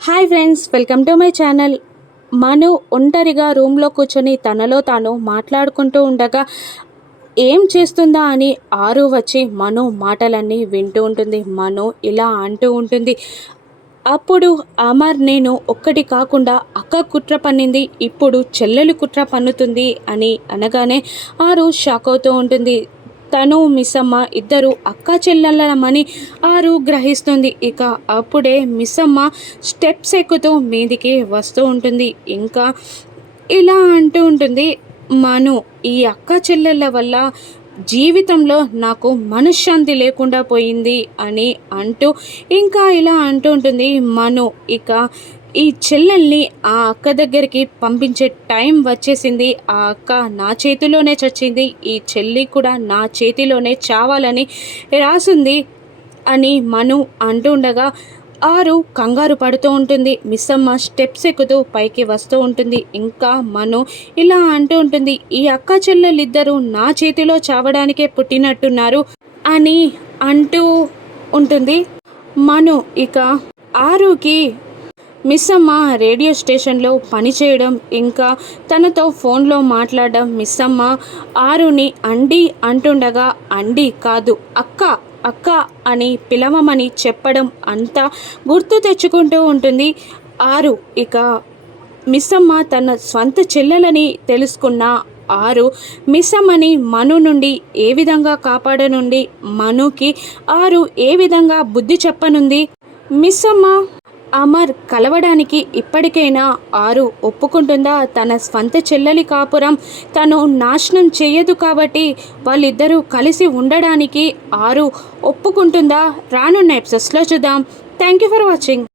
Hi friends welcome to my channel. Manu ఒంటరిగా రూమ్లో కూర్చొని తనలో తాను మాట్లాడుకుంటూ ఉండగా ఏం చేస్తుందా? అని ఆరు వచ్చి మను మాటలన్నీ వింటూ ఉంటుంది. మను ఇలా అంటూ ఉంటుంది. అప్పుడు అమర్ నేను ఒక్కటి కాకుండా అక్క కుట్ర పన్నింది. ఇప్పుడు చెల్లెలు కుట్ర పన్నుతుంది అని అనగానే ఆరు షాక్ అవుతూ ఉంటుంది. తను మిస్సమ్మ ఇద్దరు అక్క చెల్లెళ్ళమని ఆరు గ్రహిస్తుంది. ఇక అప్పుడే మిస్సమ్మ స్టెప్స్ ఎక్కుతూ మీదికి వస్తూ ఉంటుంది. ఇంకా ఇలా అంటూ ఉంటుంది మను ఈ అక్క చెల్లెళ్ళ వల్ల జీవితంలో నాకు మనశ్శాంతి లేకుండా పోయింది అని అంటూ ఇంకా ఇలా అంటూ ఉంటుంది మను ఇక ఈ చెల్లెల్ని ఆ అక్క దగ్గరికి పంపించే టైం వచ్చేసింది. ఆ అక్క నా చేతిలోనే చచ్చింది. ఈ చెల్లి కూడా నా చేతిలోనే చావాలని రాసుంది అని మను అంటుండగా ఉండగా ఆరు కంగారు పడుతూ ఉంటుంది. మిస్సమ్మ స్టెప్స్ ఎక్కుతూ పైకి వస్తూ ఉంటుంది. ఇంకా మను ఇలా అంటూ ఉంటుంది. ఈ అక్క చెల్లెలిద్దరూ నా చేతిలో చావడానికే పుట్టినట్టున్నారు అని అంటూ ఉంటుంది. మను ఇక ఆరుకి మిస్సమ్మ రేడియో స్టేషన్లో పనిచేయడం ఇంకా తనతో ఫోన్లో మాట్లాడడం మిస్సమ్మ ఆరుని అండి అంటుండగా అండి కాదు అక్క అక్క అని పిలవమని చెప్పడం అంతా గుర్తు తెచ్చుకుంటూ ఉంటుంది. ఆరు ఇక మిస్సమ్మ తన స్వంత చెల్లెలని తెలుసుకున్న ఆరు మిస్సమ్మని మను నుండి ఏ విధంగా కాపాడనుండి మనుకి ఆరు ఏ విధంగా బుద్ధి చెప్పనుంది? మిస్సమ్మ అమర్ కలవడానికి ఇప్పటికైనా ఆరు ఒప్పుకుంటుందా? తన స్వంత చెల్లెలి కాపురం తను నాశనం చేయదు కాబట్టి వాళ్ళిద్దరూ కలిసి ఉండడానికి ఆరు ఒప్పుకుంటుందా? రానున్న ఎపిసోడ్స్లో చూద్దాం. Thank you for watching.